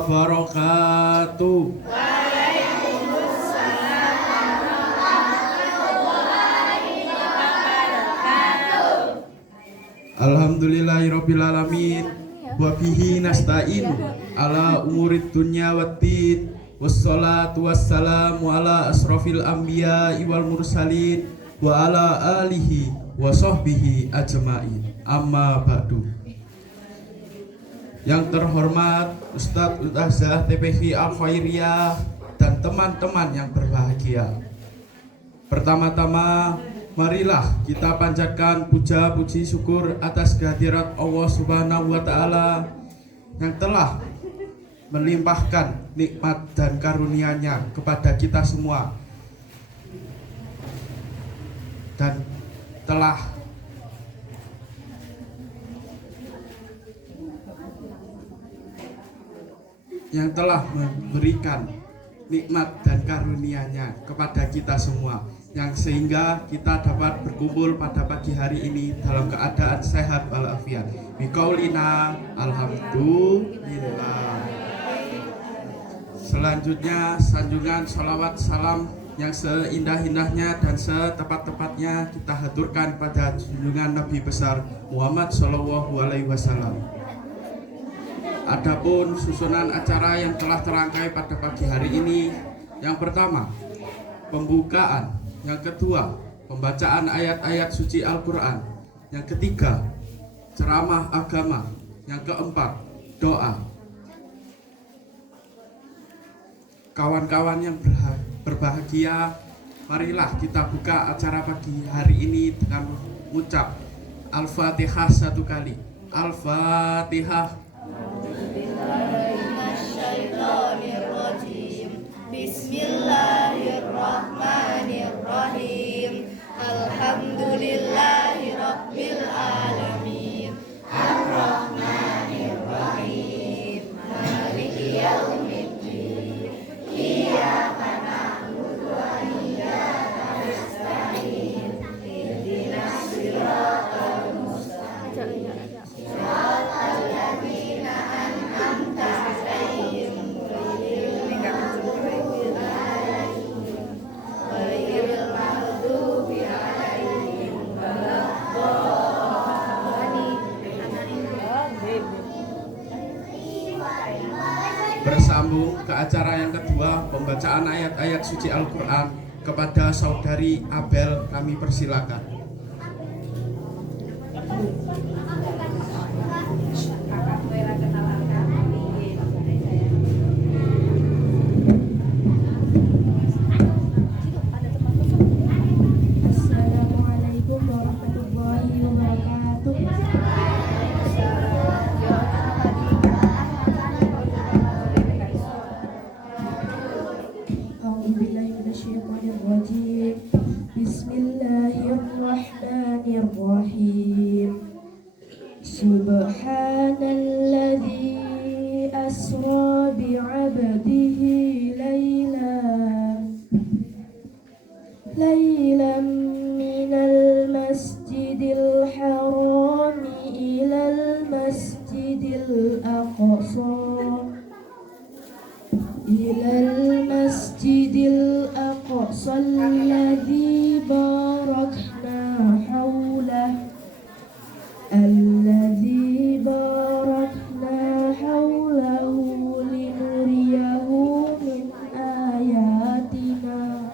wabarakatuh. Alhamdulillahirabbil alamin wa bihi nasta'in ala umurid dunya waddin wassalatu wassalamu ala asrofil anbiya'i wal mursalin wa ala alihi wa sahbihi ajma'in amma ba'du. Yang terhormat Ustadz Ustazah TPV Al Khairiyah dan teman-teman yang berbahagia, pertama-tama marilah kita panjatkan puja puji syukur atas kehadirat Allah Subhanahu wa taala yang telah melimpahkan nikmat dan karunia-Nya kepada kita semua dan telah memberikan nikmat dan karunia-Nya kepada kita semua, yang sehingga kita dapat berkumpul pada pagi hari ini dalam keadaan sehat walafiat. Biqaulina alhamdulillah. Selanjutnya sanjungan salawat salam yang seindah-indahnya dan setepat-tepatnya kita haturkan pada junjungan Nabi besar Muhammad Shallallahu Alaihi Wasallam. Adapun susunan acara yang telah terangkai pada pagi hari ini, yang pertama pembukaan, yang kedua pembacaan ayat-ayat suci Al-Quran, yang ketiga ceramah agama, yang keempat doa. Kawan-kawan yang berbahagia, marilah kita buka acara pagi hari ini dengan mengucap Al-Fatihah satu kali. Al-Fatihah. Bismillahirrahmanirrahim. Alhamdulillahirabbil alamin. Arrahmanirrahim. Maliki yaumiddin. Iyyaka na'budu wa iyyaka nasta'in. Ihdinas siratal mustaqim. Siratal ladzina an'amta 'alaihim ghairil maghdubi 'alaihim waladdallin. Bersambung ke acara yang kedua, pembacaan ayat-ayat suci Al-Quran, kepada saudari Abel kami persilakan. Assalamualaikum warahmatullahi wabarakatuh. A'udzubillahi minasyaitonirrajim. Bismillahirrahmanirrahim. Subhanalladzi asra bi'abdihi laylan minal masjidil haram ilal masjidil aqsa alladzi barakna hawlahu linuriyahu min ayatina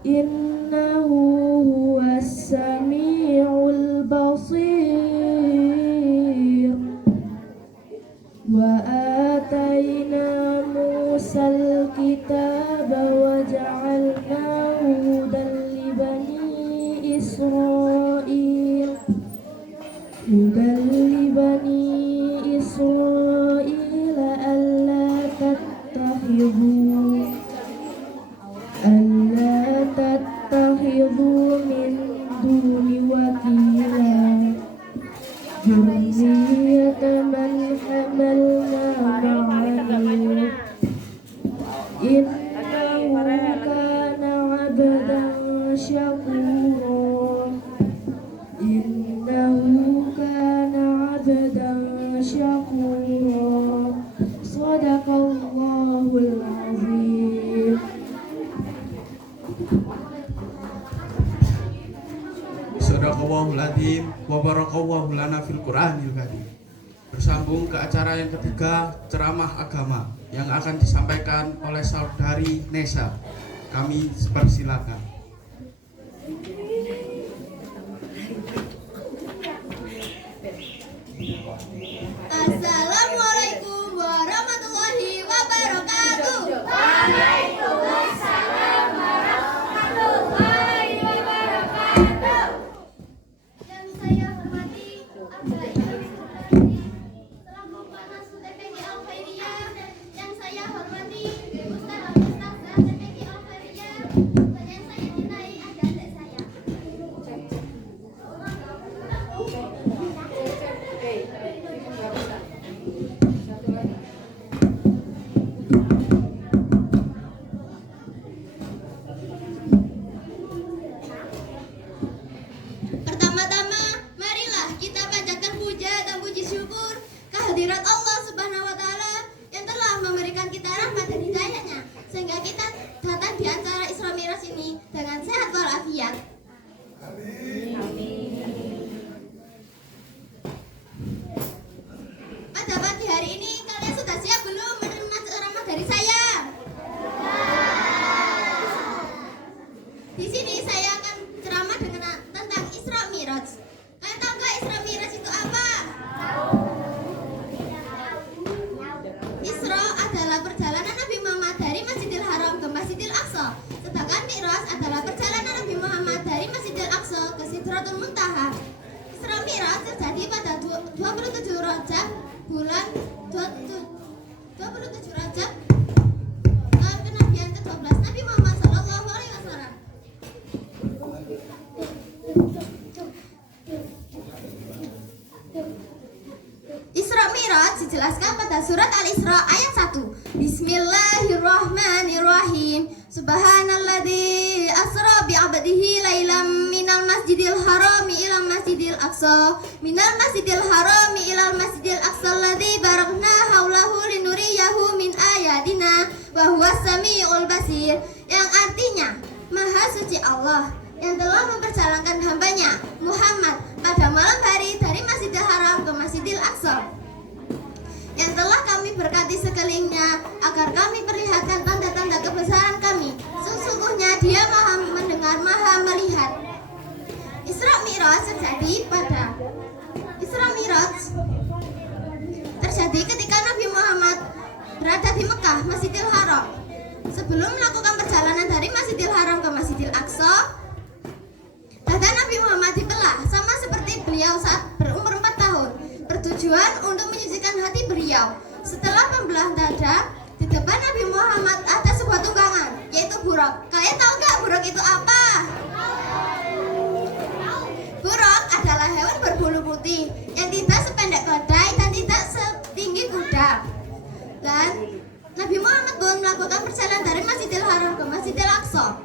innahu huwas sami'ul basir. Wa atayna Musal kitaba wa ja'alnahu hudan li bani Israil alla tattakhidhu min duni wakila dzurriyyata man hamalna ma'a wa barakallahu lana fil Qur'anil karim. Bersambung ke acara yang ketiga, ceramah agama yang akan disampaikan oleh saudari Nesa. Kami persilakan. Assalamualaikum warahmatullahi wabarakatuh. Yang saya hormati adalah selaku Panas TPG Al-Khairiyah. Yang saya hormati Ustaz TPG Al-Khairiyah. Dan yang saya cintai adik-adik saya. Pertama-tama, marilah kita panjatkan puja dan puji syukur kehadirat Allah Subhanahu wa taala yang telah memberikan kita rahmat dan hidayahnya sehingga kita datang di acara Isra Mi'raj ini dengan sehat walafiat. Pada pagi hari ini kalian sudah siap belum menerima ceramah dari saya? Di sini saya akan ceramah tentang Isra Mi'raj. Kalian tahu nggak Isra Mi'raj itu apa? Isra adalah perjalanan Nabi Muhammad dari Masjidil Haram ke Masjidil Aqsa. Sedangkan Mi'raj adalah perjalanan Nabi Muhammad dari Masjidil Aqsa ke Sidratul Muntaha. Isra Mi'raj terjadi pada 27 Rajab bulan 27 Rajab tahun kenabian ke-12 Nabi Muhammad sallallahu alaihi wasallam. Isra Mi'raj dijelaskan pada surat Al-Isra ayat 1. Bismillahirrahmanirrahim. Subhanalladzi asra bi'abdihi lailam minal masjidil harami ilal masjidil aqsa minal masjidil harami ilal masjidil aqsa alladzi barakna haulahu linuriyahu min ayatina wa huwas samiul basir, yang artinya Maha suci Allah yang telah memperjalankan hambanya Muhammad pada malam hari dari Masjidil Haram ke Masjidil Aqsa, yang telah kami berkati sekelilingnya agar kami perlihatkan tanda-tanda kebesaran kami. Sesungguhnya Dia Maha mendengar, Maha melihat. Isra Mi'raj terjadi ketika Nabi Muhammad berada di Mekah, Masjidil Haram. Sebelum melakukan perjalanan dari Masjidil Haram ke Masjidil Aqsa, dada Nabi Muhammad dibelah sama seperti beliau saat berumur 4 tahun, bertujuan untuk menyucikan hati beliau. Setelah pembelahan dada, di depan Nabi Muhammad ada sebuah tunggangan, yaitu buraq. Kalian tahu nggak buraq itu apa? Buraq adalah hewan berbulu putih yang tidak sependek keledai dan tidak setinggi kuda. Dan Nabi Muhammad pun melakukan perjalanan dari Masjidil Haram ke Masjidil Aqsa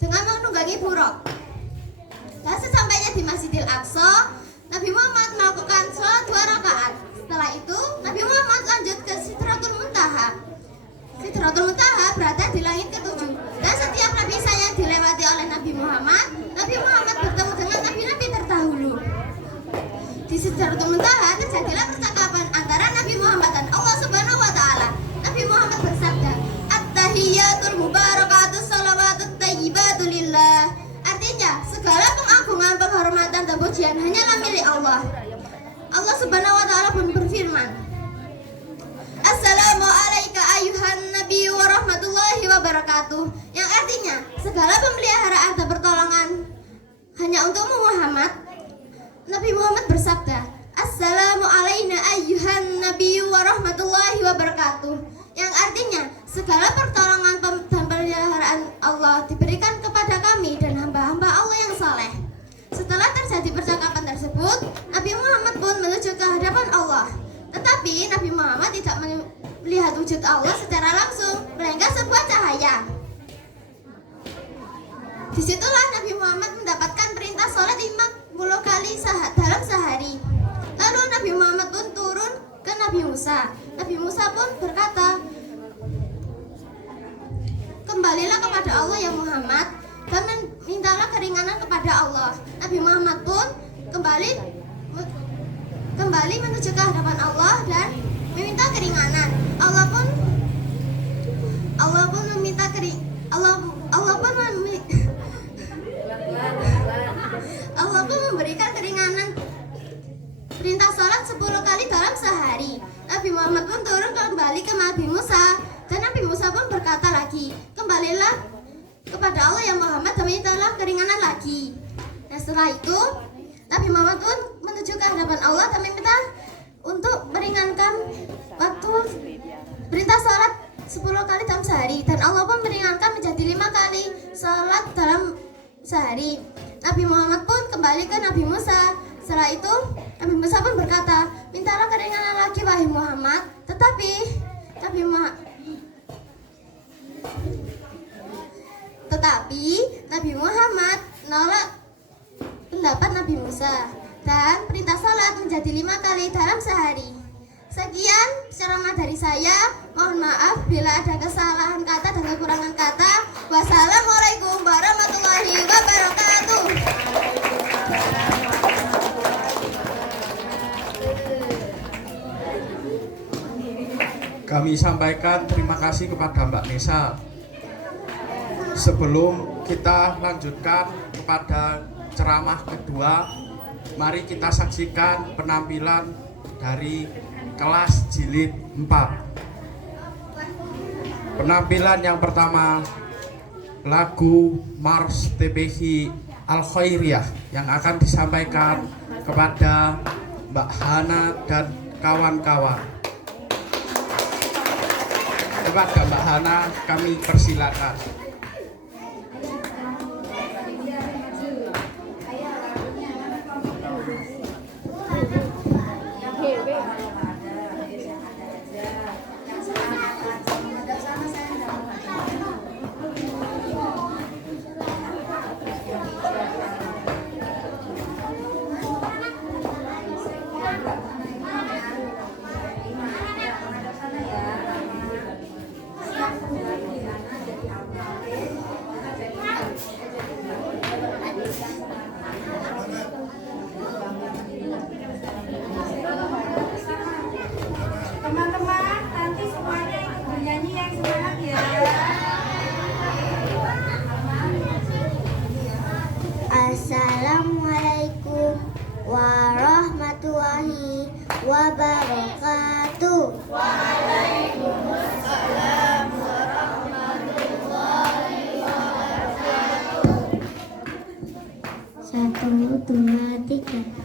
dengan menunggangi buraq. Dan sesampainya di Masjidil Aqsa, Nabi Muhammad melakukan sholat 2 rakaat. Setelah itu, Nabi Muhammad lanjut ke Sidratul Muntaha. Sidratul Muntaha berada di langit ke-7. Dan setiap nabi yang dilewati oleh Nabi Muhammad bertemu dengan nabi-nabi terdahulu. Di Sidratul Muntaha terjadilah percakapan antara Nabi Muhammad dan Allah Subhanahu wa taala. Nabi Muhammad bersabda, "At-tahiyyatul mubarakatus shalawatut thayyibatu lillah." Artinya, segala pengagungan, penghormatan dan pujian hanyalah milik Allah. Allah Subhanahu wa taala pun berfirman, "Assalamualaikum ayuhan nabi wa rahmatullahi wa barakatuh." Yang artinya, segala pemeliharaan dan pertolongan hanya untukmu Muhammad. Nabi Muhammad bersabda, "Assalamu alayna ayyuhan nabi wa rahmatullahi wa barakatuh." Yang artinya, segala pertolongan dan pemeliharaan Allah diberikan kepada kami dan hamba-hamba Allah yang saleh. Setelah terjadi percakapan tersebut, Nabi Muhammad pun menuju ke hadapan Allah. Tetapi Nabi Muhammad tidak melihat wujud Allah secara langsung, melainkan sebuah cahaya. Disitulah Nabi Muhammad mendapatkan perintah sholat 50 kali dalam sehari. Lalu Nabi Muhammad pun turun ke Nabi Musa. Nabi Musa pun berkata, "Kembalilah kepada Allah ya Muhammad dan mintalah keringanan kepada Allah." Nabi Muhammad pun kembali menuju ke hadapan Allah dan meminta keringanan. Allah pun meminta Allah pun memberikan keringanan. Perintah sholat 10 kali dalam sehari. Nabi Muhammad pun turun kembali ke Nabi Musa, dan Nabi Musa pun berkata lagi, kembalilah kepada Allah ya Muhammad dan mintalah keringanan lagi. Dan setelah itu Nabi Muhammad pun menuju ke hadapan Allah dan meminta untuk meringankan waktu perintah sholat 10 kali dalam sehari, dan Allah pun meringankan menjadi 5 kali sholat dalam sehari. Nabi Muhammad pun kembali ke Nabi Musa. Setelah itu Nabi Musa pun berkata, mintalah keringanan lagi wahai Muhammad. Tetapi Nabi Muhammad menolak pendapat Nabi Musa, dan perintah salat menjadi 5 kali dalam sehari. Sekian ceramah dari saya. Mohon maaf bila ada kesalahan kata dan kekurangan kata. Wassalamualaikum warahmatullahi wabarakatuh. Kami sampaikan terima kasih kepada Mbak Nesa. Sebelum kita lanjutkan kepada ceramah kedua, mari kita saksikan penampilan dari kelas jilid 4. Penampilan yang pertama, lagu Mars TPI Al-Khairiyah yang akan disampaikan kepada Mbak Hana dan kawan-kawan. Kepada Mbak Hana kami persilakan. Teman-teman, nanti semuanya ikut bernyanyi yang semangat ya. Assalamualaikum warahmatullahi wabarakatuh. Waalaikumsalam warahmatullahi wabarakatuh. 1, 2, 3.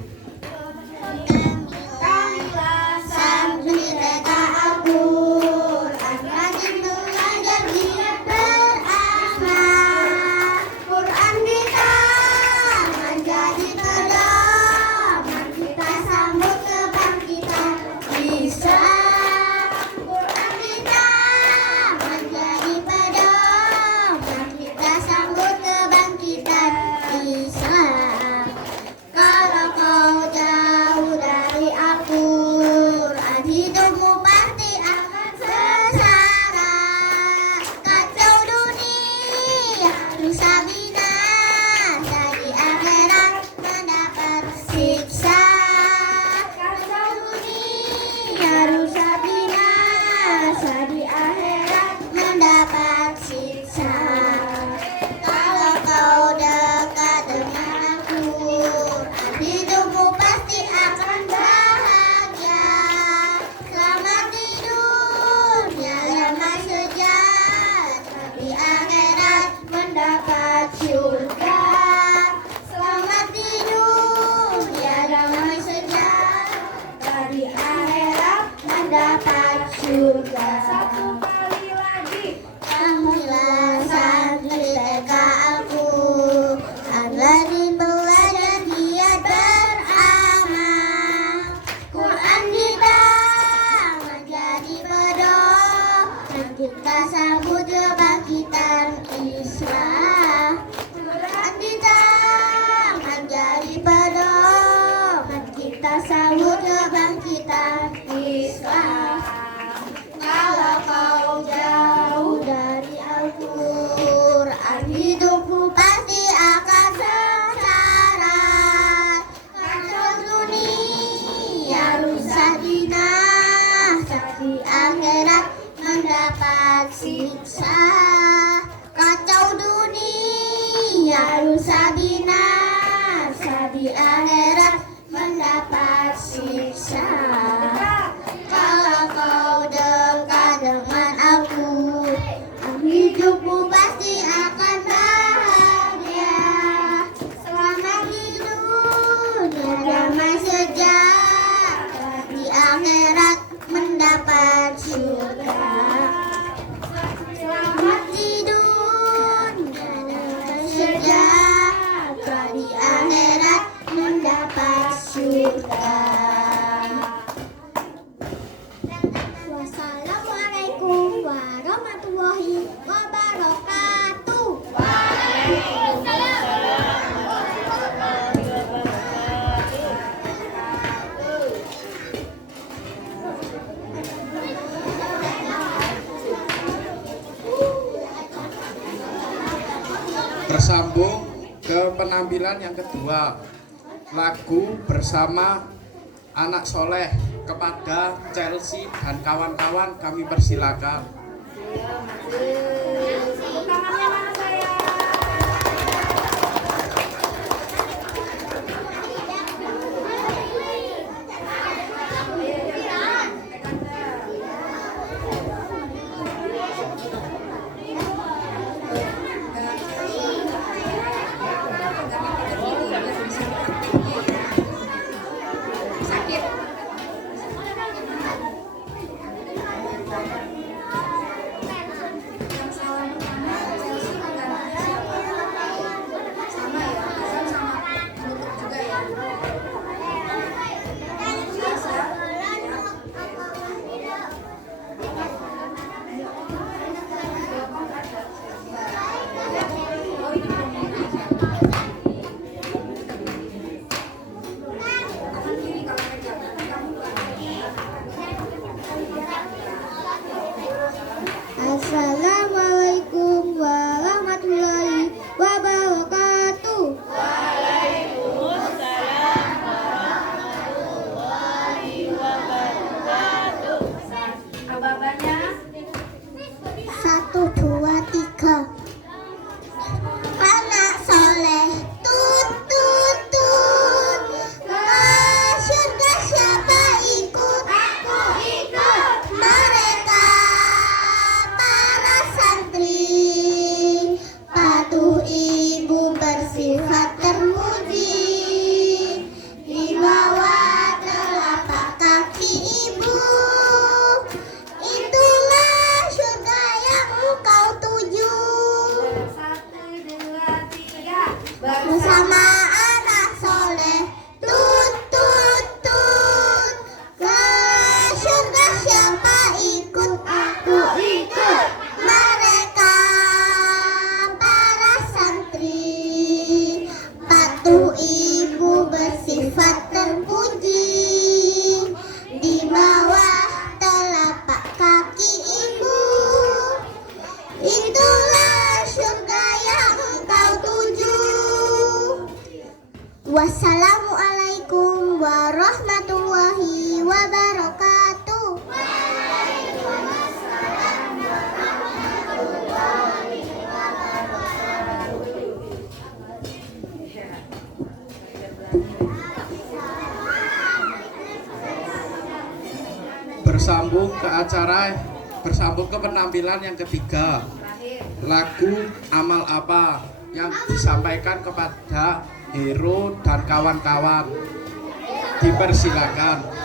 Satu kali lagi. Alhamdulillah santri TK aku rajin belajar giat beramal. Quran kita menjadi pedoman, kita sambut kebangkitan Islam. Quran kita menjadi pedoman, kita sambut kebangkitan Islam. Kalau kau jauh dari Al-Quran, hidupmu pasti akan sengsara. akhirat mendapat siksa. Kacau dunia rusak binasa, di akhirat mendapat siksa. Kalau kau dekat dengan aku, hidupmu pasti akan bahagia. Selamat di dunia damai sejahtera, di akhirat mendapat surga. Selamat di dunia damai sejahtera, di akhirat mendapat surga. Wassalamualaikum warahmatullahi wabarakatuh. Bersambung ke penampilan yang kedua, lagu bersama anak soleh. Kepada Chelsea dan kawan-kawan kami persilakan. Tangannya mana saya? Assalamualaikum warahmatullahi wabarakatuh. Ababanya 1, 2, 3. Anak soleh tut tut tut, ke surga siapa ikut? Aku ikut. Mereka para santri, patuh ibu bersifat terpuji, di bawah telapak kaki ibu. Itulah surga yang kau tuju. 1, 2, 3. Bersama anak soleh tut tut tut, ke surga siapa ikut? Aku ikut. Mereka para santri, patuh ibu bersifat terpuji, di bawah telapak kaki ibu. Itulah surga yang kau tuju. Wassalamualaikum warahmatullahi wabarakatuh. Bersambung ke penampilan yang ketiga, lagu Amal Apa yang disampaikan kepada Hero dan kawan-kawan. Dipersilakan.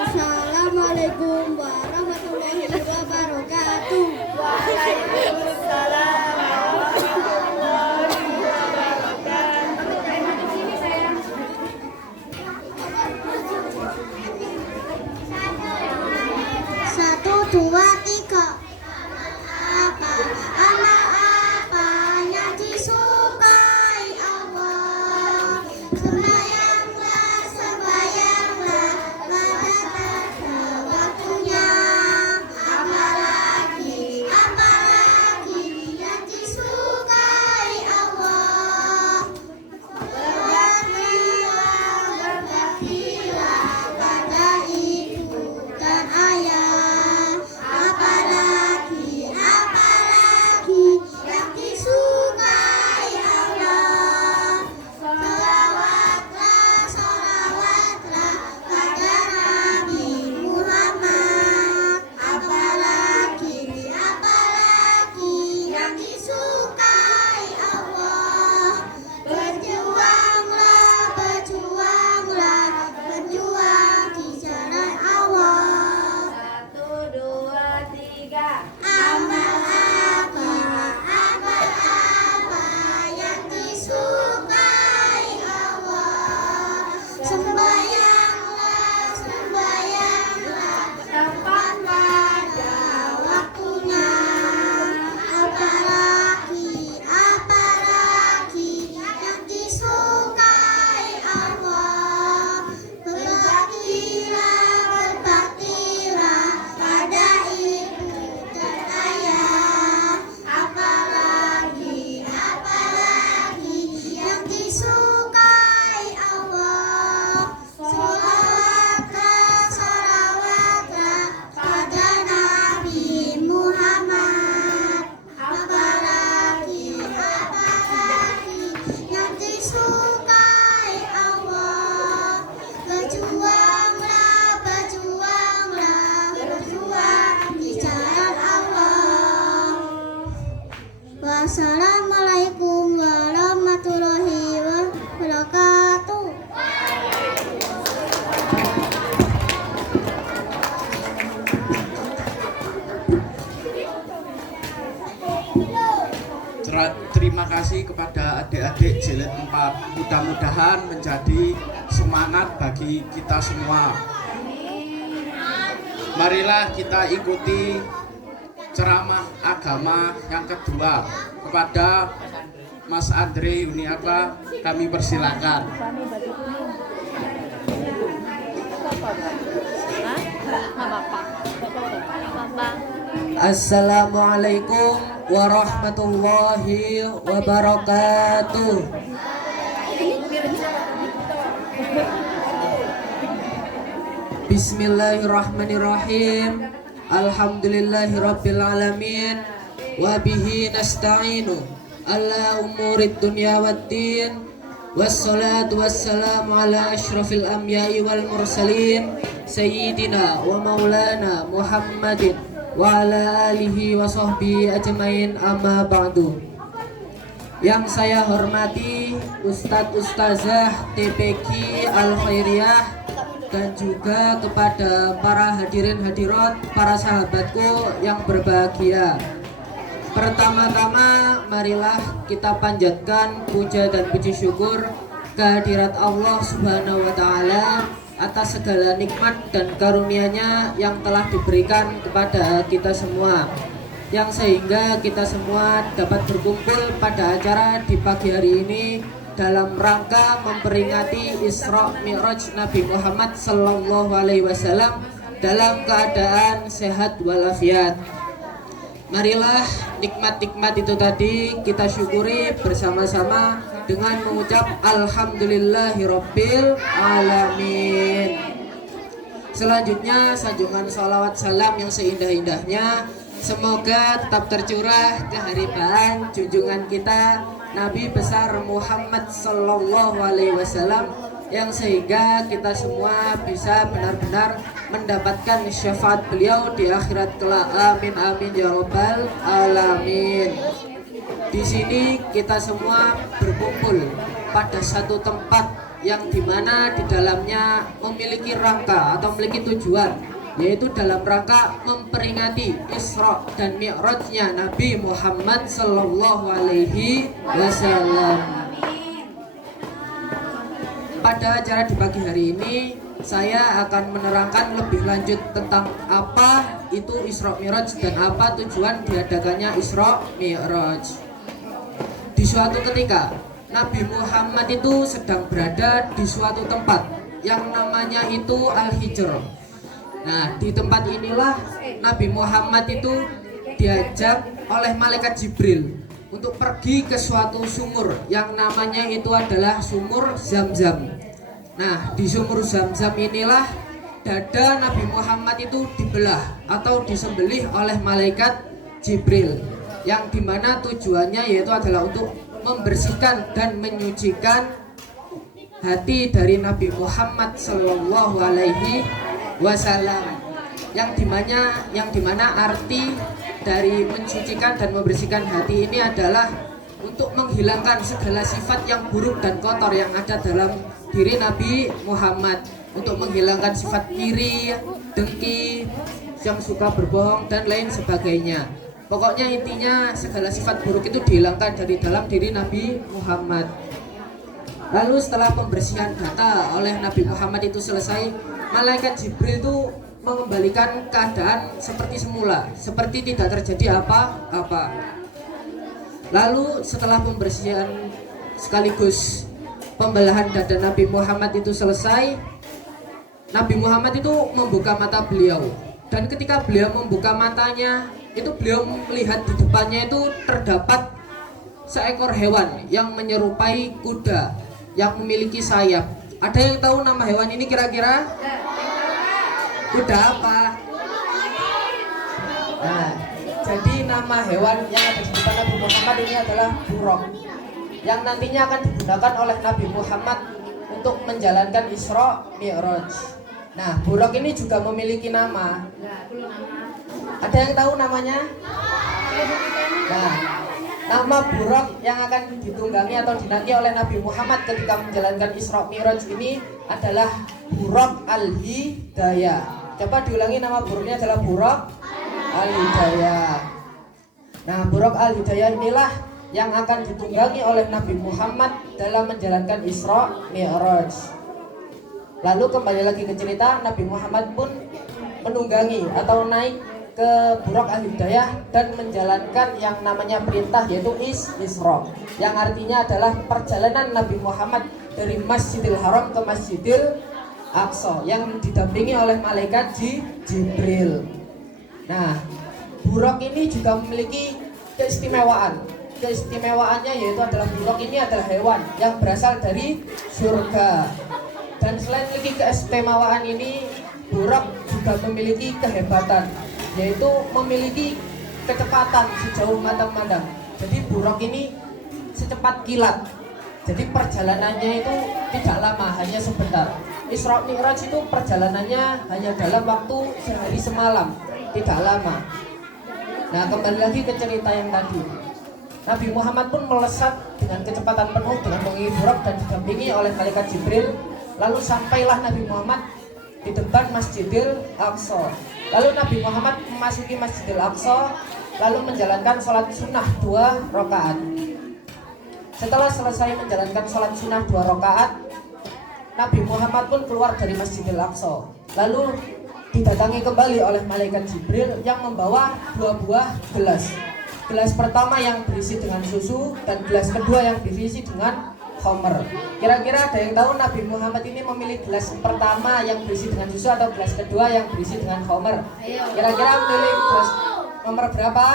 Assalamualaikum warahmatullahi wabarakatuh. Assalamualaikum warahmatullahi wabarakatuh. Terima kasih kepada adik-adik jilid 4. Mudah-mudahan menjadi semangat bagi kita semua. Marilah kita ikuti ceramah agama yang kedua kepada Mas Andre Yuniarta. Kami persilakan. Assalamualaikum warahmatullahi wabarakatuh. Bismillahirrahmanirrahim. Alhamdulillahirabbil alamin wa bihi nasta'inu ala umurid dunya waddin. Wassalatu wassalamu ala asyrafil anbiya'i wal mursalin sayyidina wa maulana Muhammadin wa ala alihi wa sahbihi ajmain, amma ba'du. Yang saya hormati Ustadz Ustazah TPQ Al-Khairiyah dan juga kepada para hadirin hadirat, para sahabatku yang berbahagia. Pertama-tama marilah kita panjatkan puja dan puji syukur kehadirat Allah Subhanahu wa taala atas segala nikmat dan karunia-Nya yang telah diberikan kepada kita semua, yang sehingga kita semua dapat berkumpul pada acara di pagi hari ini dalam rangka memperingati Isra Mi'raj Nabi Muhammad sallallahu alaihi wasallam dalam keadaan sehat walafiat. Marilah nikmat-nikmat itu tadi kita syukuri bersama-sama dengan mengucap Alhamdulillahirabbil alamin. Selanjutnya sanjungan salawat salam yang seindah-indahnya semoga tetap tercurah keharibaan junjungan kita Nabi besar Muhammad sallallahu alaihi wasallam, yang sehingga kita semua bisa benar-benar mendapatkan syafaat beliau di akhirat kelak. Amin amin ya rabbal alamin. Di sini kita semua berkumpul pada satu tempat yang dimana di dalamnya memiliki rangka atau memiliki tujuan, yaitu dalam rangka memperingati Isra dan Mi'rajnya Nabi Muhammad sallallahu alaihi wasallam. Pada acara di pagi hari ini saya akan menerangkan lebih lanjut tentang apa itu Isra Mi'raj dan apa tujuan diadakannya Isra Mi'raj. Di suatu ketika Nabi Muhammad itu sedang berada di suatu tempat yang namanya itu Al-Hijr. Nah, di tempat inilah Nabi Muhammad itu diajak oleh malaikat Jibril untuk pergi ke suatu sumur yang namanya itu adalah sumur Zam-Zam. Nah, di sumur Zam-Zam inilah dada Nabi Muhammad itu dibelah atau disembelih oleh malaikat Jibril, yang dimana tujuannya yaitu adalah untuk membersihkan dan menyucikan hati dari Nabi Muhammad sallallahu alaihi wasallam, yang dimana arti dari mensucikan dan membersihkan hati ini adalah untuk menghilangkan segala sifat yang buruk dan kotor yang ada dalam diri Nabi Muhammad, untuk menghilangkan sifat iri, dengki, yang suka berbohong dan lain sebagainya. Pokoknya intinya segala sifat buruk itu dihilangkan dari dalam diri Nabi Muhammad. Lalu setelah pembersihan data oleh Nabi Muhammad itu selesai, malaikat Jibril itu mengembalikan keadaan seperti semula, seperti tidak terjadi apa-apa. Lalu setelah pembersihan sekaligus pembelahan dada Nabi Muhammad itu selesai, Nabi Muhammad itu membuka mata beliau, dan ketika beliau membuka matanya itu beliau melihat di depannya itu terdapat seekor hewan yang menyerupai kuda yang memiliki sayap. Ada yang tahu nama hewan ini kira-kira? Kuda apa? Nah, jadi nama hewan yang ada di depan Nabi Muhammad ini adalah buraq, yang nantinya akan digunakan oleh Nabi Muhammad untuk menjalankan Isra Mi'raj. Nah, buraq ini juga memiliki nama. Ada yang tahu namanya? Nah, Nama Buraq yang akan ditunggangi atau dinanti oleh Nabi Muhammad ketika menjalankan Isra Mi'raj ini adalah Buraq Al-Hidayah. Coba diulangi, nama buruknya adalah Buraq Al-Hidayah. Nah, Buraq Al-Hidayah inilah yang akan ditunggangi oleh Nabi Muhammad dalam menjalankan Isra Mi'raj. Lalu kembali lagi ke cerita, Nabi Muhammad pun menunggangi atau naik ke Buraq Al-Hidayah dan menjalankan yang namanya perintah, yaitu Isra, yang artinya adalah perjalanan Nabi Muhammad dari Masjidil Haram ke Masjidil Aqsa yang didampingi oleh malaikat Jibril. Nah, Buraq ini juga memiliki keistimewaan. Keistimewaannya yaitu adalah Buraq ini adalah hewan yang berasal dari surga. Dan selain memiliki keistimewaan ini, Buraq juga memiliki kehebatan, yaitu memiliki kecepatan sejauh mata memandang. Jadi Buraq ini secepat kilat. Jadi perjalanannya itu tidak lama, hanya sebentar. Isra Mi'raj itu perjalanannya hanya dalam waktu sehari semalam, tidak lama. Nah, kembali lagi ke cerita yang tadi. Nabi Muhammad pun melesat dengan kecepatan penuh dengan mengikuti Buraq dan didampingi oleh malaikat Jibril. Lalu sampailah Nabi Muhammad di depan Masjidil Aqsa. Lalu Nabi Muhammad memasuki Masjidil Aqsa, lalu menjalankan sholat sunnah 2 rakaat. Setelah selesai menjalankan sholat sunnah 2 rakaat, Nabi Muhammad pun keluar dari Masjidil Aqsa. Lalu didatangi kembali oleh malaikat Jibril yang membawa 2 buah gelas. Gelas pertama yang berisi dengan susu dan gelas kedua yang berisi dengan khamr. Kira-kira ada yang tahu Nabi Muhammad ini memilih gelas pertama yang berisi dengan susu atau gelas kedua yang berisi dengan khamr? Kira-kira memilih gelas nomor berapa?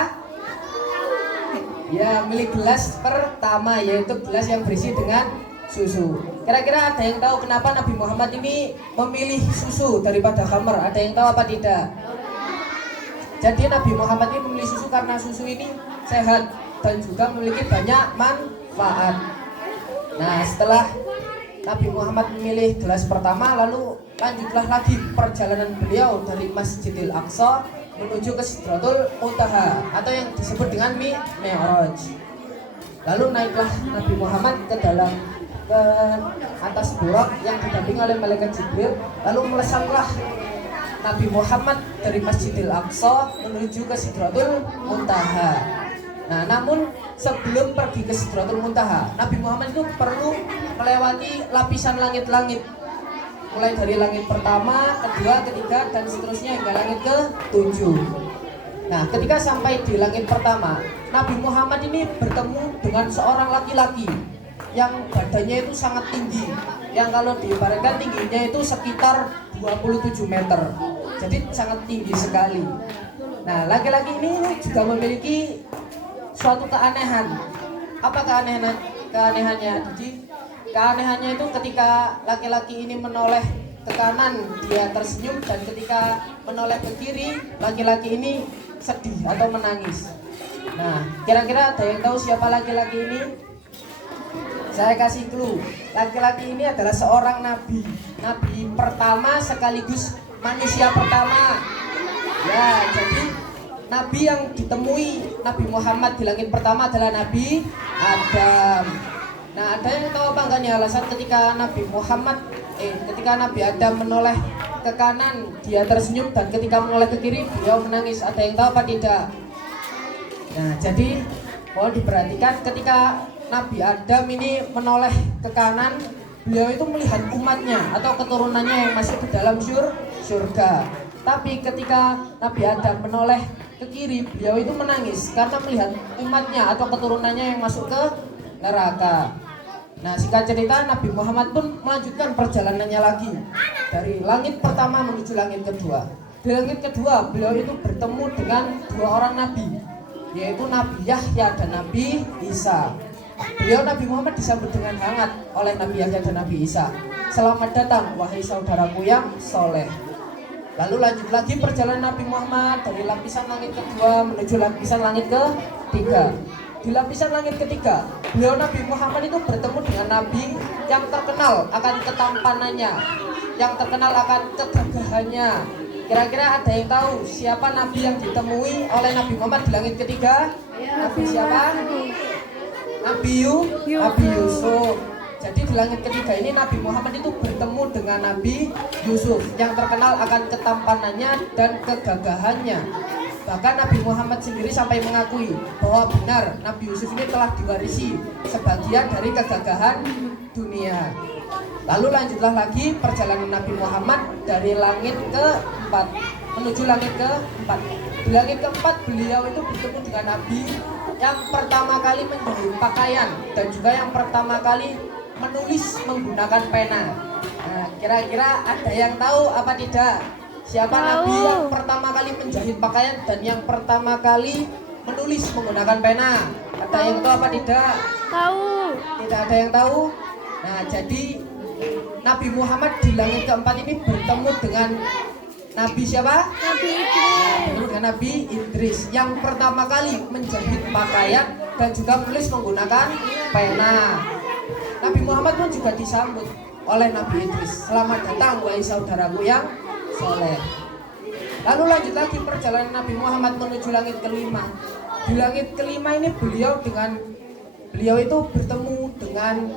Ya, milih gelas pertama, yaitu gelas yang berisi dengan susu. Kira-kira ada yang tahu kenapa Nabi Muhammad ini memilih susu daripada khamr? Ada yang tahu apa tidak? Jadi Nabi Muhammad ini memilih susu karena susu ini sehat dan juga memiliki banyak manfaat. Nah, setelah Nabi Muhammad memilih gelas pertama, lalu lanjutlah lagi perjalanan beliau dari Masjidil Aqsa menuju ke Sidratul Muntaha atau yang disebut dengan Mi'raj. Lalu naiklah Nabi Muhammad ke atas Buraq yang didampingi oleh malaikat Jibril. Lalu melesatlah Nabi Muhammad dari Masjidil Aqsa menuju ke Sidratul Muntaha. Nah, namun sebelum pergi ke Sidratul Muntaha, Nabi Muhammad itu perlu melewati lapisan langit-langit, mulai dari langit pertama, kedua, ketiga, dan seterusnya hingga langit ke-7. Nah, ketika sampai di langit pertama, Nabi Muhammad ini bertemu dengan seorang laki-laki yang badannya itu sangat tinggi, yang kalau diibaratkan tingginya itu sekitar 27 meter. Jadi sangat tinggi sekali. Nah, laki-laki ini juga memiliki suatu keanehan. Apa keanehannya? Jadi keanehannya itu ketika laki-laki ini menoleh ke kanan dia tersenyum, dan ketika menoleh ke kiri laki-laki ini sedih atau menangis. Nah, kira-kira ada yang tahu siapa laki-laki ini? Saya kasih clue. Laki-laki ini adalah seorang nabi. Nabi pertama sekaligus manusia pertama. Ya, jadi nabi yang ditemui Nabi Muhammad di langit pertama adalah Nabi Adam. Nah, ada yang tahu apa enggak nih alasan ketika ketika Nabi Adam menoleh ke kanan dia tersenyum, dan ketika menoleh ke kiri beliau menangis? Ada yang tahu apa tidak? Nah, jadi mohon diperhatikan, ketika Nabi Adam ini menoleh ke kanan, beliau itu melihat umatnya atau keturunannya yang masih di dalam surga. Tapi ketika Nabi Adam menoleh ke kiri, beliau itu menangis karena melihat umatnya atau keturunannya yang masuk ke neraka. Nah, singkat cerita, Nabi Muhammad pun melanjutkan perjalanannya lagi dari langit pertama menuju langit kedua. Di langit kedua, beliau itu bertemu dengan 2 orang nabi, yaitu Nabi Yahya dan Nabi Isa. Beliau Nabi Muhammad disambut dengan hangat oleh Nabi Yahya dan Nabi Isa. Selamat datang wahai saudaraku yang soleh. Lalu lanjut lagi perjalanan Nabi Muhammad dari lapisan langit kedua menuju lapisan langit ketiga. Di lapisan langit ketiga, beliau Nabi Muhammad itu bertemu dengan Nabi yang terkenal akan ketampanannya, yang terkenal akan kegagahannya. Kira-kira ada yang tahu siapa Nabi yang ditemui oleh Nabi Muhammad di langit ketiga? Nabi siapa? Nabi Yusuf. Jadi di langit ketiga ini Nabi Muhammad itu bertemu dengan Nabi Yusuf yang terkenal akan ketampanannya dan kegagahannya. Bahkan Nabi Muhammad sendiri sampai mengakui bahwa benar Nabi Yusuf ini telah diwarisi sebagian dari kegagahan dunia. Lalu lanjutlah lagi perjalanan Nabi Muhammad dari langit keempat menuju langit keempat. Di langit keempat beliau itu bertemu dengan Nabi yang pertama kali menjahit pakaian dan juga yang pertama kali menulis menggunakan pena. Nah, kira-kira ada yang tahu apa tidak? Siapa Nabi yang pertama kali menjahit pakaian dan yang pertama kali menulis menggunakan pena? Ada yang tahu apa tidak? Tahu. Tidak ada yang tahu? Nah, jadi Nabi Muhammad di langit keempat ini bertemu dengan Nabi siapa? Nabi Bertemu dengan Nabi Idris yang pertama kali menjahit pakaian dan juga menulis menggunakan pena. Nabi Muhammad pun juga disambut oleh Nabi Idris. Selamat datang wahai saudaraku yang soleh. Lalu lanjut lagi perjalanan Nabi Muhammad menuju langit kelima. Di langit kelima ini beliau itu bertemu dengan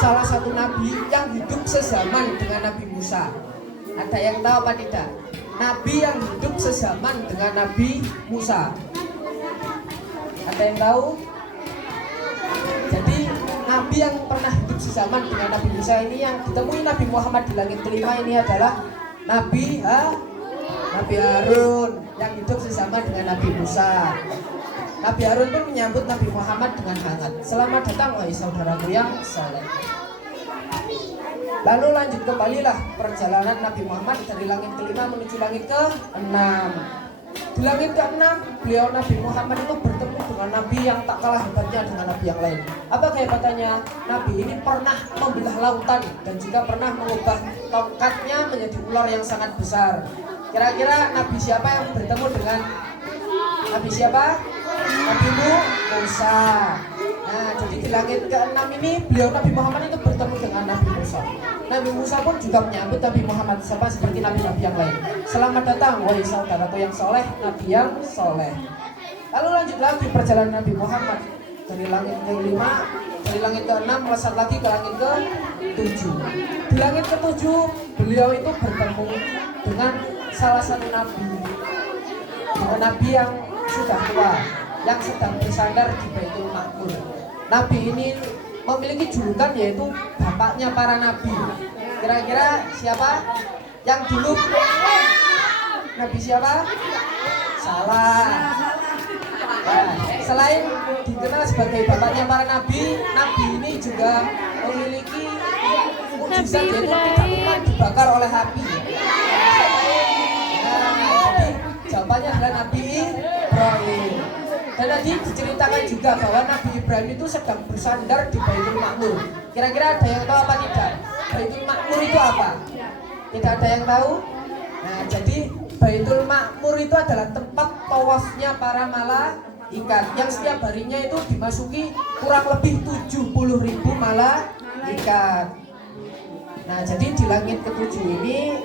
salah satu nabi yang hidup sezaman dengan Nabi Musa. Ada yang tahu apa tidak? Nabi yang hidup sezaman dengan Nabi Musa. Ada yang tahu? Jadi Nabi yang pernah hidup sezaman dengan Nabi Musa ini yang ditemui Nabi Muhammad di langit kelima ini adalah Nabi Harun yang hidup sezaman dengan Nabi Musa. Nabi Harun pun menyambut Nabi Muhammad dengan hangat. Selamat datang wahai saudaraku yang saleh. Lalu lanjut kembalilah perjalanan Nabi Muhammad dari langit kelima menuju langit ke-6. Di langit ke-6 beliau Nabi Muhammad itu bertemu dengan Nabi yang tak kalah hebatnya dengan Nabi yang lain. Apa kehebatannya? Nabi ini pernah membelah lautan dan juga pernah mengubah tongkatnya menjadi ular yang sangat besar. Kira-kira Nabi siapa yang bertemu dengan Nabi siapa? Nabi Musa. Nah, jadi di langit ke-6 ini beliau Nabi Muhammad itu bertemu dengan Nabi Musa. Nabi Musa pun juga menyambut Nabi Muhammad sama seperti nabi-nabi yang lain. Selamat datang wahai saudaraku yang soleh, Nabi yang soleh. Lalu lanjut lagi perjalanan Nabi Muhammad dari langit ke-5, dari langit ke-6 melesat lagi ke langit ke-7. Di langit ke-7 beliau itu bertemu dengan salah satu nabi, dengan nabi yang sudah tua, yang sedang bersandar di Baitul Ma'mur. Nabi ini memiliki julukan yaitu bapaknya para nabi. Kira-kira siapa yang dulu? Nabi siapa? Salah. Nah, selain dikenal sebagai bapaknya para nabi, nabi ini juga memiliki mukjizat yaitu tidak pernah dibakar oleh api. Jadi jawabannya adalah Nabi Ibrahim. Dan tadi diceritakan juga bahwa Nabi Ibrahim itu sedang bersandar di Baitul Ma'mur. Kira-kira ada yang tahu apa tidak? Baitul Ma'mur itu apa? Tidak ada yang tahu? Nah, jadi Baitul Ma'mur itu adalah tempat tawafnya para malaikat yang setiap harinya itu dimasuki kurang lebih 70.000 malaikat. Nah, jadi di langit ke-7 ini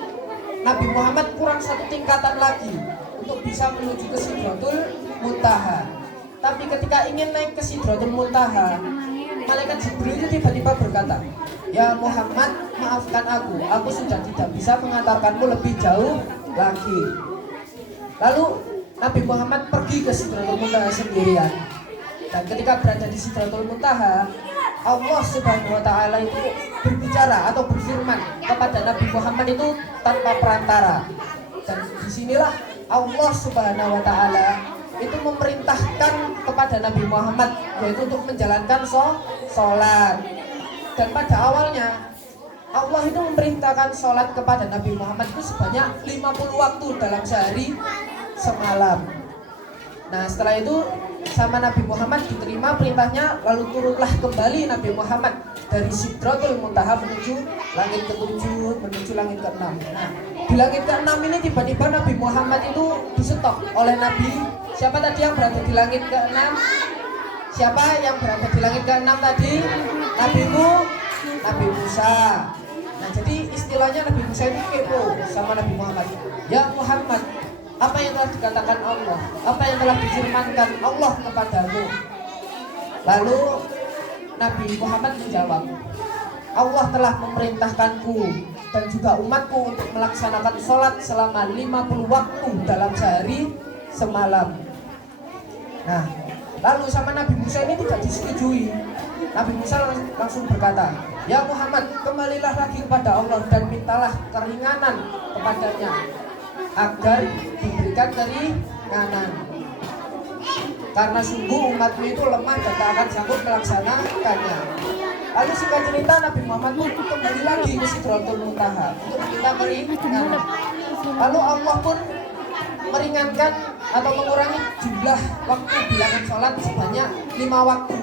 Nabi Muhammad kurang satu tingkatan lagi untuk bisa menuju ke Sidratul Muntaha. Tapi ketika ingin naik ke Sidratul Muntaha, malaikat Jibril itu tiba-tiba berkata, "Ya Muhammad, maafkan aku sudah tidak bisa mengantarkanmu lebih jauh lagi." Lalu Nabi Muhammad pergi ke Sidratul Muntaha sendirian. Dan ketika berada di Sidratul Muntaha, Allah Subhanahu wa Ta'ala itu berbicara atau berfirman kepada Nabi Muhammad itu tanpa perantara. Dan disinilah Allah Subhanahu wa Ta'ala itu memerintahkan kepada Nabi Muhammad yaitu untuk menjalankan sholat. Dan pada awalnya Allah itu memerintahkan sholat kepada Nabi Muhammad itu sebanyak 50 waktu dalam sehari semalam. Nah, setelah itu sama Nabi Muhammad diterima perintahnya, lalu turunlah kembali Nabi Muhammad dari Sidratul Muntaha menuju langit ke-7, menuju langit ke-6. Nah, di langit ke-6 ini tiba-tiba Nabi Muhammad itu disetop oleh Nabi. Siapa tadi yang berada di langit ke-6? Siapa yang berada di langit ke-6 tadi? Nabi Musa. Nah, jadi istilahnya Nabi Musa itu kepo sama Nabi Muhammad. Ya Muhammad, apa yang telah dikatakan Allah, apa yang telah difirmankan Allah kepadamu? Lalu Nabi Muhammad menjawab, Allah telah memerintahkanku dan juga umatku untuk melaksanakan sholat selama 50 waktu dalam sehari semalam. Nah, lalu sama Nabi Musa ini tidak disetujui. Nabi Musa langsung berkata, ya Muhammad, kembalilah lagi kepada Allah dan mintalah keringanan kepadanya agar diberikan keringanan. Karena sungguh umatmu itu lemah dan tak akan sanggup melaksanakannya. Lalu singkat cerita Nabi Muhammad pun kembali lagi ke Sidratul Muntaha untuk meminta keringanan. Lalu Allah pun meringankan atau mengurangi jumlah waktu bilangan sholat sebanyak 5 waktu.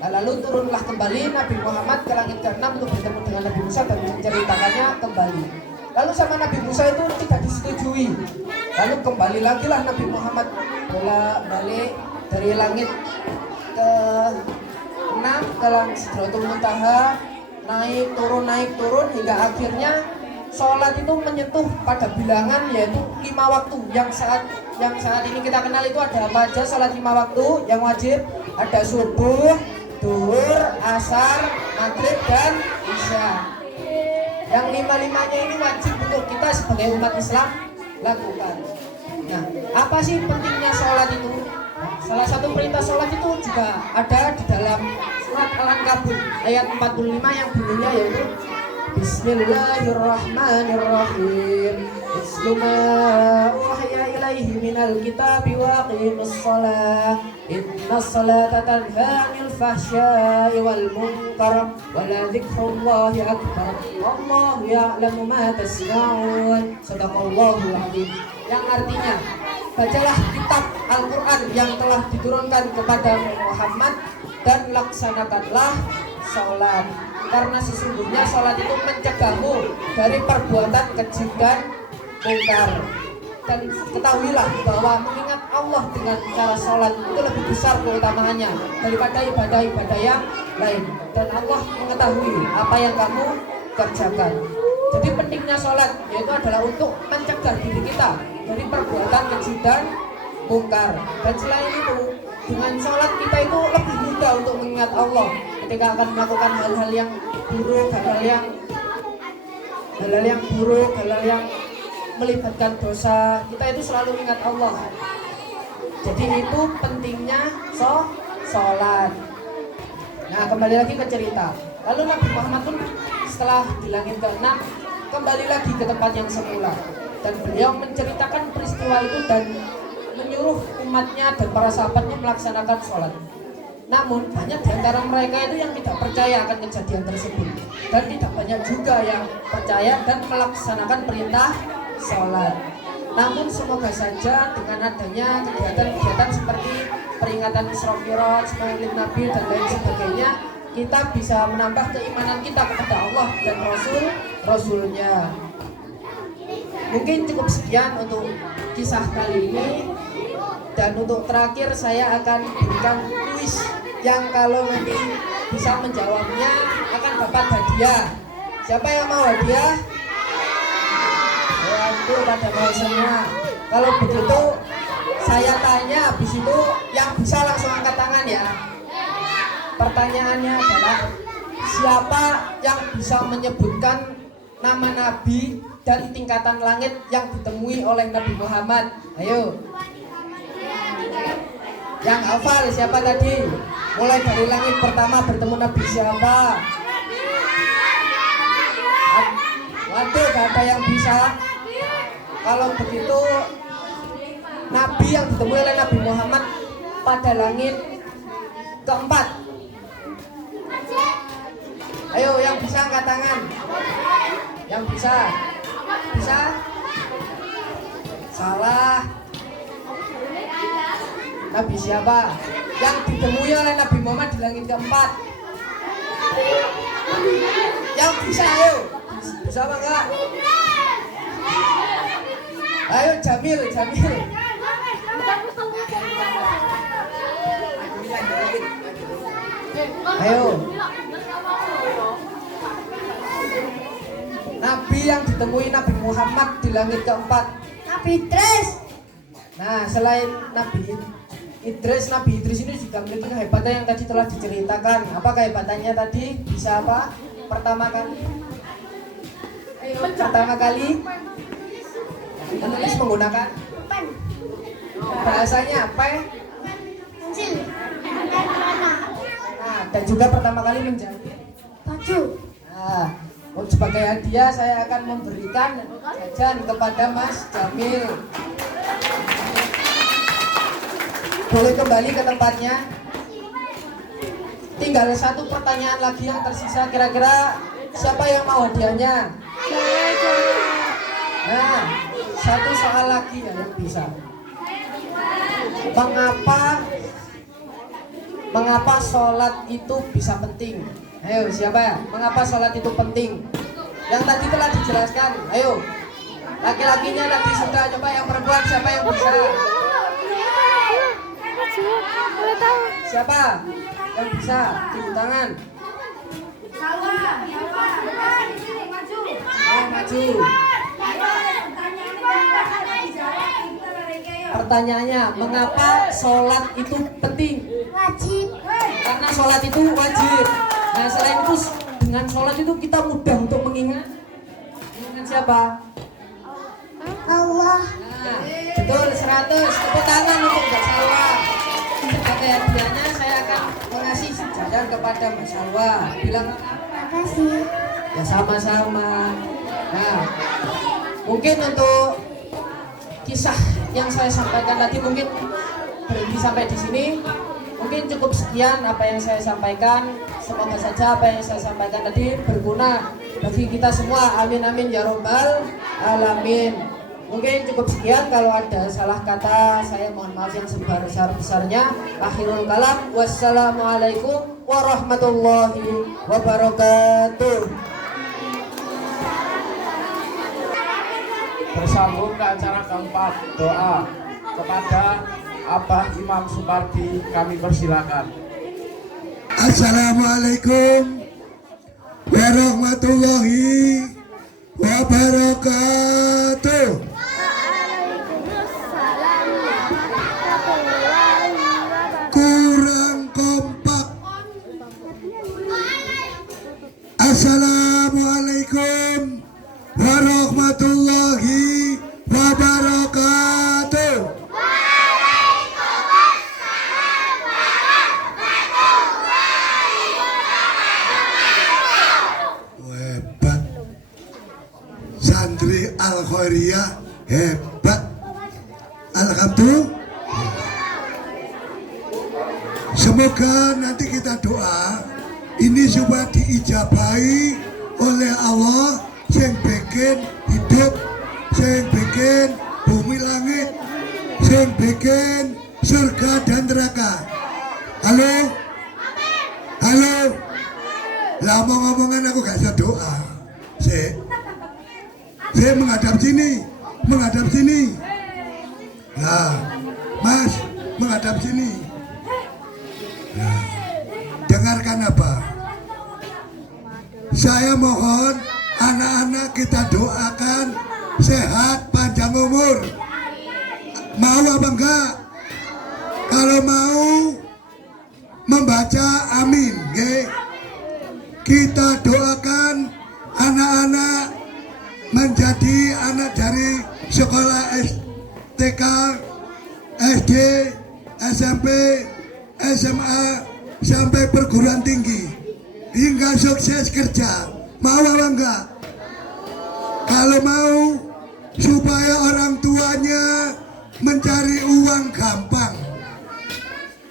Lalu turunlah kembali Nabi Muhammad ke langit ke-6 untuk bertemu dengan Nabi Musa dan menceritakannya kembali. Lalu sama Nabi Musa itu tidak disetujui. Lalu kembali lagi lah Nabi Muhammad bolak-balik dari langit ke-6 ke langit Sidratul Muntaha, naik turun hingga akhirnya sholat itu menyentuh pada bilangan yaitu 5 waktu. Yang saat ini kita kenal itu ada apa aja sholat 5 waktu yang wajib? Ada subuh, duhur, asar, maghrib, dan isya. Yang 5-5-nya ini wajib untuk kita sebagai umat Islam lakukan. Nah, apa sih pentingnya sholat itu? Salah satu perintah sholat itu juga ada di dalam surat Al-Ankabut ayat 45 yang bunyinya yaitu Bismillahirrahmanirrahim. Islu ma uhiya ilaihi minal kitabi wa aqimus shalah. Innas salata tanha 'anil fahsya'i wal munkar wa la dzikrullahi akbar. Wallahu ya'lamu ma tasna'un. Shadaqallahul 'azim. Yang artinya, bacalah kitab Al-Qur'an yang telah diturunkan kepada Muhammad dan laksanakanlah sholat. Karena sesungguhnya sholat itu mencegahmu dari perbuatan keji dan mungkar. Dan ketahuilah bahwa mengingat Allah dengan cara sholat itu lebih besar keutamaannya daripada ibadah-ibadah yang lain. Dan Allah mengetahui apa yang kamu kerjakan. Jadi pentingnya sholat yaitu adalah untuk mencegah diri kita dari perbuatan keji dan mungkar. Dan selain itu, dengan sholat kita itu lebih mudah untuk mengingat Allah ketika akan melakukan hal-hal yang buruk, hal-hal yang melibatkan dosa, kita itu selalu ingat Allah. Jadi itu pentingnya sholat. Nah, kembali lagi ke cerita. Lalu Nabi Muhammad pun setelah di langit ke-6 kembali lagi ke tempat yang semula, dan beliau menceritakan peristiwa itu dan menyuruh umatnya dan para sahabatnya melaksanakan sholat. Namun banyak di antara mereka itu yang tidak percaya akan kejadian tersebut, dan tidak banyak juga yang percaya dan melaksanakan perintah sholat. Namun semoga saja dengan adanya kegiatan-kegiatan seperti peringatan Isra Mi'raj, Maulid Nabi dan lain sebagainya, kita bisa menambah keimanan kita kepada Allah dan Rasul-Rasulnya. Mungkin cukup sekian untuk kisah kali ini. Dan untuk terakhir saya akan berikan kuis yang kalau nanti bisa menjawabnya akan dapat hadiah. Siapa yang mau hadiah? Waduh, pada mau semua. Kalau begitu saya tanya, habis itu yang bisa langsung angkat tangan ya. Pertanyaannya adalah, siapa yang bisa menyebutkan nama Nabi dan tingkatan langit yang ditemui oleh Nabi Muhammad? Ayo. Yang hafal siapa tadi? Mulai dari langit pertama bertemu Nabi siapa? Waduh, gak ada yang bisa. Kalau begitu, Nabi yang ditemui oleh Nabi Muhammad pada langit keempat. Ayo, yang bisa angkat tangan. Yang bisa? Bisa? Salah. Nabi siapa? Yang ditemui oleh Nabi Muhammad di langit keempat. Yang bisa, ayo. Bisa apa enggak? Ayo Jamil. Ayo. Nabi yang ditemui Nabi Muhammad di langit keempat. Nabi Idris. Nah, selain Nabi Nabi Idris ini juga memiliki kehebatan yang tadi telah diceritakan. Apa kehebatannya tadi? Bisa apa? Pertama kali menulis menggunakan bahasanya apa? Pensil. Nah, dan juga pertama kali menjahit Baju. Nah, sebagai hadiah saya akan memberikan jajan kepada Mas Jamil. Boleh kembali ke tempatnya. Tinggal satu pertanyaan lagi yang tersisa. Kira-kira siapa yang mau hadiahnya? Nah, satu soal lagi yang bisa. Mengapa sholat itu bisa penting? Ayo, siapa ya? Mengapa sholat itu penting? Yang tadi telah dijelaskan. Ayo, laki-lakinya tadi sudah. Coba yang perempuan siapa yang bisa? Siapa yang bisa? Tunjuk tangan. Salwa, di sini maju. Ayo maju. Pertanyaannya, mengapa sholat itu penting? Wajib. Karena sholat itu wajib. Nah, selain itu dengan sholat itu kita mudah untuk mengingat siapa? Allah. Nah, betul 100. Tepuk tangan untuk Mbak Salwa. Sebagai hadiahnya saya akan mengasih jajan kepada Mbak Salwa. Bilang Makasih. ya sama-sama. Nah, mungkin untuk kisah yang saya sampaikan tadi mungkin berhenti sampai di sini. Mungkin cukup sekian apa yang saya sampaikan. Semoga saja apa yang saya sampaikan tadi berguna bagi kita semua. Amin amin ya robbal alamin. Mungkin cukup sekian. Kalau ada salah kata saya mohon maaf yang sebesar-besarnya. Akhirul kalam. Wassalamualaikum warahmatullahi wabarakatuh. Bersambung ke acara keempat, doa kepada Abah Imam Supardi, kami persilakan. Assalamualaikum warahmatullahi wabarakatuh. Kurang kompak. Assalamualaikum warahmatullahi wabarakatuh. Hebat. Santri Al-Khairiyah hebat. Alhamdulillah. Semoga nanti kita doa ini supaya diijabahi oleh Allah yang bikin hidup, yang bikin bumi langit, yang bikin surga dan neraka. Halo? Halo? Lah ngomong-ngomongan aku gak bisa doa. Saya menghadap sini, menghadap sini. Nah, Mas, menghadap sini. Nah, dengarkan apa? Saya mohon anak-anak kita doakan sehat panjang umur. Mau apa enggak? Kalau mau membaca amin, okay? Kita doakan anak-anak menjadi anak dari sekolah TK, SD, SMP, SMA sampai perguruan tinggi hingga sukses kerja. Mau apa enggak? Kalau mau supaya orang tuanya mencari uang gampang.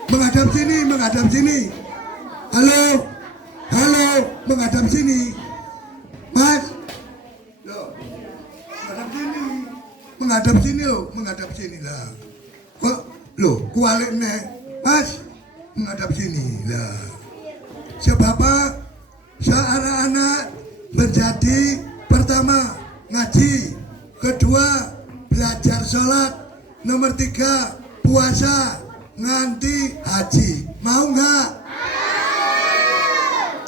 Menghadap sini, menghadap sini. Halo, halo, menghadap sini. Mas, loh, menghadap sini. Menghadap sini loh, menghadap sini lah. Kok, loh, kualik nih. Mas, menghadap sini lah. Sebab apa? Anak-anak menjadi pertama ngaji, kedua belajar sholat, nomor 3 puasa, nganti haji. Mau nggak?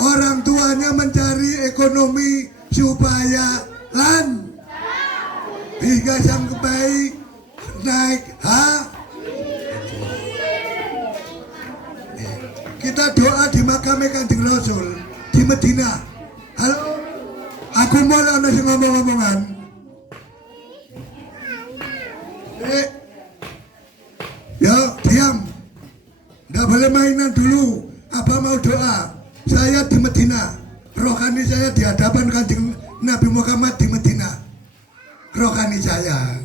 Orang tuanya mencari ekonomi supaya hingga sampai naik di makam Kanjeng Rasul di Medina. Halo, aku mau ana sing ngomong-ngomongan. Ya, diam. Nggak boleh mainan dulu. Apa mau doa? Saya di Medina. Rohani saya di hadapan Kanjeng Nabi Muhammad di Medina. Rohani saya.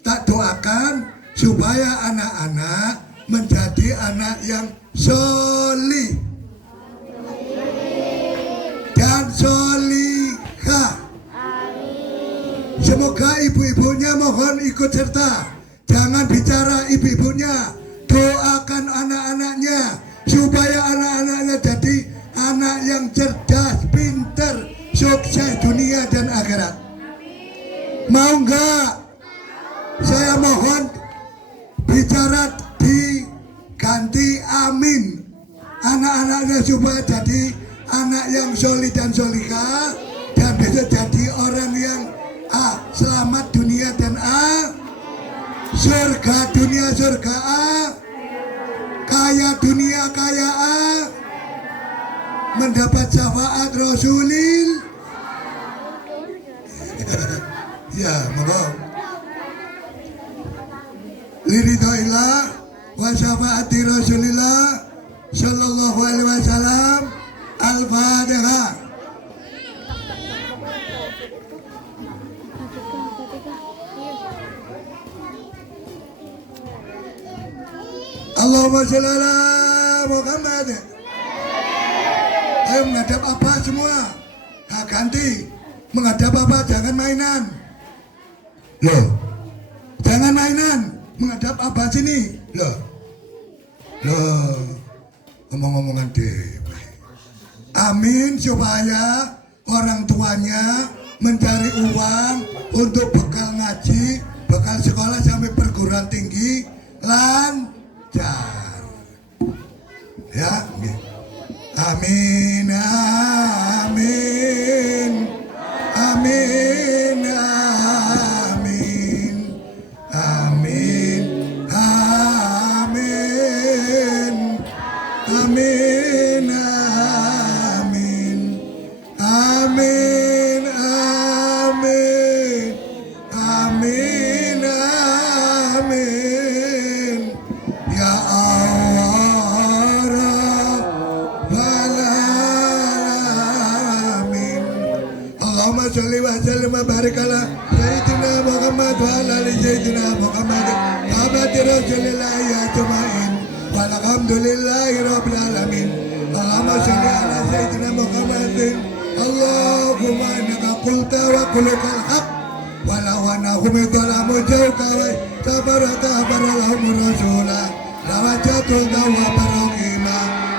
Tak doakan supaya anak-anak menjadi anak yang solih dan solihah. Semoga ibu-ibunya mohon ikut serta. Jangan bicara ibu-ibunya, doakan anak-anaknya supaya anak-anaknya jadi anak yang cerdas, pinter, sukses dunia dan akhirat. Mau enggak? Saya mohon bicara diganti amin. Anak-anaknya supaya jadi anak yang solih dan solihah dan besok jadi orang yang selamat dunia dan surga dunia surga kaya dunia kaya mendapat syafaat Rasulil. Ya, monggo. Liridhoillah wa syafaati Rasulillah sallallahu alaihi wasallam. Al-Fatihah. Allahumma sholli ala Muhammad. Ayo menghadap apa semua? Nah, ganti. Menghadap apa? Jangan mainan. Loh. Jangan mainan. Menghadap apa sini? Loh. Loh. Ngomong-ngomongan deh. Amin supaya orang tuanya mencari uang untuk bekal ngaji, bekal sekolah sampai perguruan tinggi lancar. Ya, amin, amin, amin, amin, amin, amin, amin, amin, amin, amin, amin, amin. Ya Allah, Rabbal alamin. Allahumma sholli wa sallim wa barik ala Sayyidina Muhammad wa ala ali Sayyidina Muhammad. Abadi Rasulillah ya juma'in. Walhamdulillahi Rabbil alamin. Allahumma sholli ala Sayyidina Muhammadin. Allahumma innaka qulta wa qulukal haq. Walau anahum idhalamu jauka wa tabaraka baralahum rasulah. Lawajatu gawa barokima.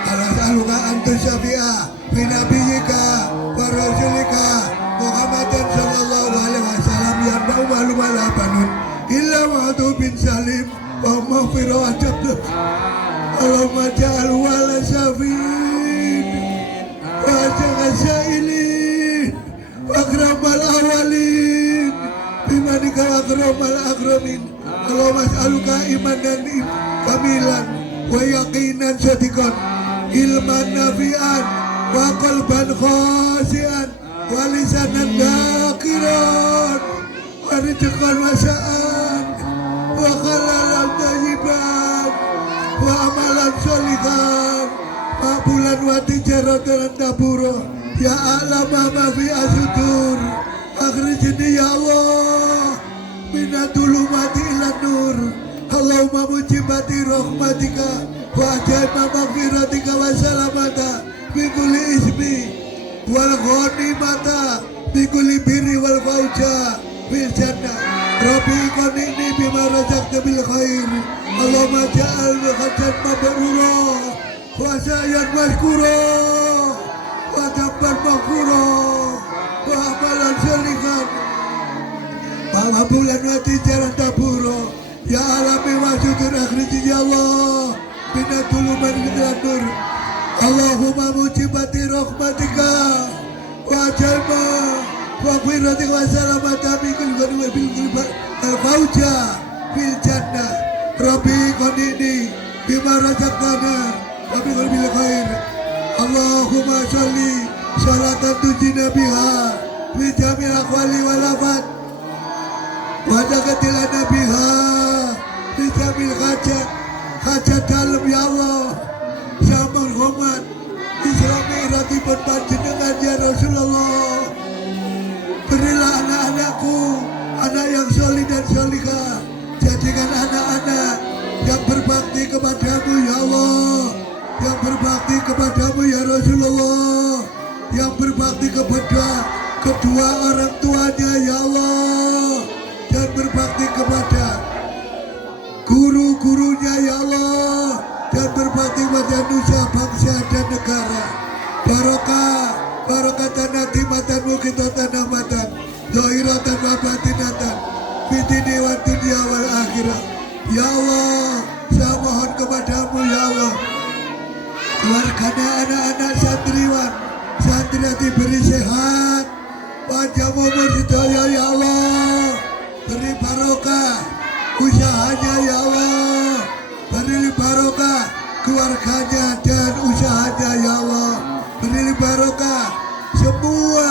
Alasaluka antus syafi'ah fi nabiyika wa rasulika Muhammadin sallallahu alaihi wasallam yang ba'umalu malabanun illa wa'adu bin salim wa maghfirah wa jabduh. Allahumma ja'al wala syafi'in wa jangan syailin wa akramal awalin bimanika wa akramal akramin. Allahumma as'aluka iman dan kamilan wa yaqinan sadiqan ilman nafi'an wa qalban khasi'an wa lisanan dakiran wa rizqan wasa'an wa khalalan tayyiban wa amalan sholihan maqbulan wa tijaratan tabura. Ya a'lama ma fi asudur akhrijni ya Allah minadulumati ilan nur. Allahumma mujibati rahmatika wa ajaib maghfiratika wa salamata bikuli ismi wal ghanimata bikuli birri wal fauja bil jannah. Rabbi qanini bima razaqta bil khair. Allahumma ja'al hajat mabrura wa sa'yan mashkura wa dabban maghfura wa amalan sholihan wa bulan wa tijaran taburo. Ya alami wa syukur akhriji ya Allah binatul man nur. Allahumma mujibati rahmatika wa jalma wa khiratika wa salamata bikul ghadwa bil fauja bil jannah. Rabbi qadini bima razaqtana wa bikul bil khair Allahumma sholli sholatan tujina biha fi jami' aqwali wal afat wa jagatil nabiha fi jami' hajat dalam ya Allah sama hormat Isra Mi'rajipun panjenengan ya Rasulullah. Berilah anak-anakku anak yang solih dan solihah, jadikan anak-anak yang berbakti kepadamu ya Allah, yang berbakti kepadamu ya Rasulullah, yang berbakti kepada kedua orang tuanya ya Allah, dan berbakti kepada guru-gurunya ya Allah, dan berbakti pada nusa bangsa dan negara. Barokah tanah timatan kita tanah matan dohiratan wa batinatan fitini wa dunia wal akhirah. Ya Allah, saya mohon kepadamu ya Allah, keluarganya anak-anak santriwan santriwati beri sehat, panjang umur hidayah ya Allah, beri barokah usahanya ya Allah, beri barokah keluarganya dan usahanya ya Allah, beri barokah semua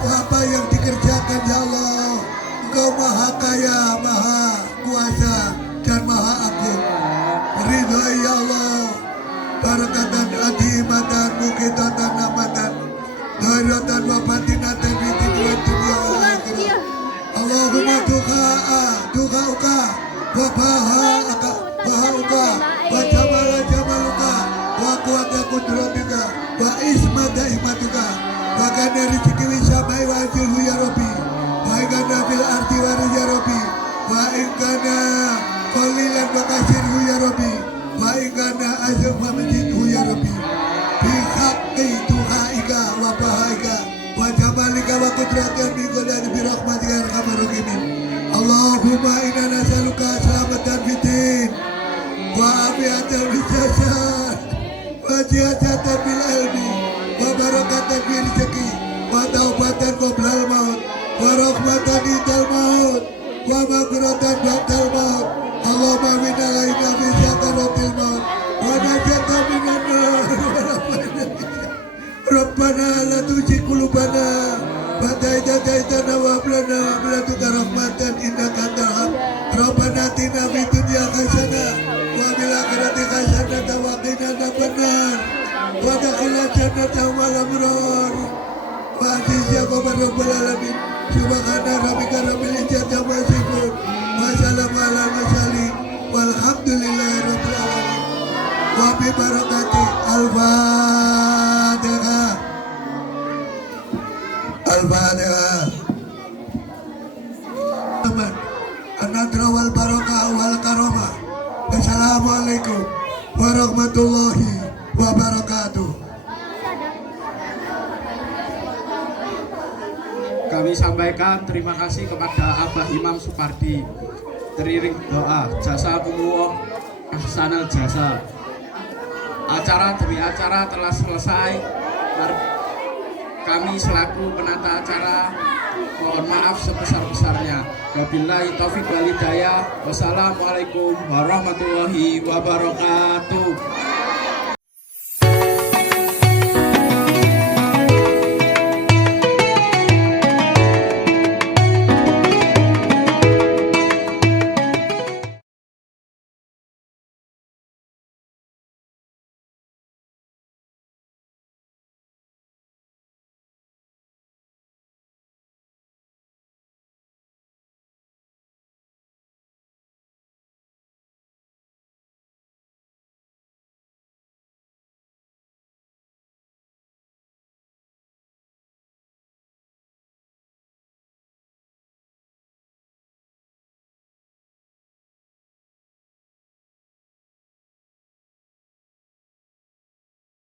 apa yang dikerjakan ya Allah. Engkau maha kaya, maha kuasa dan maha agung. Ridho ya Allah, barakatan adhimatan mukitatan namatan dairatan wabatinatan bitiduan dunia wal akhirah. Allahumma duka wa bahauka wa jamaluka wa kuwata kudratika wa ismata ihmatuka wa kana rizki wisamai wa ajulhu ya Rabbi wa ikana fil arti wa ya Rabbi wa ikana qalilan wa kasirhu ya Rabbi wa ikana azam wa majidhu ya Rabbi bi haqqi duhaika wa bahaika wa jamalika wa kudratika bi qadari bi rahmatika ya arhamar rahimin. Allahumma inna nas'aluka salamatan fid din wa afiyatan fil jasad wa ziyadatan fil ilmi wa barakatan fil rizqi wa taubatan qoblal maut wa rahmatan indal maut wa maghfiratan ba'dal maut. Allahumma inna alaina fi sakaratil maut wa najatan minan nar. Rabbana la tuzigh qulubana ba'da idh hadaytana wa hab lana min ladunka rahmatan innaka antal wahhab. Rabbana atina fid dunya hasanah wa fil akhirati hasanah wa qina adzabannar wa adkhilna jannata ma'al abrar. Wa aziza rabbal alamin. Subhana rabbika rabbil izzati amma yasifun wa salamun alal mursalin walhamdulillahi rabbil alamin. Wa bi barakati al-Fatihah. Al-Fatihah. Aman. An-nadra wal barakah wal karamah. Wassalamualaikum warahmatullahi wabarakatuh. Kami sampaikan terima kasih kepada Abah Imam Supardi. Teriring doa jazakumullah ahsanal jasa. Acara demi acara telah selesai. Kami selaku penata acara mohon maaf sebesar-besarnya. Wabillahi taufiq wal hidayah. Wassalamualaikum warahmatullahi wabarakatuh.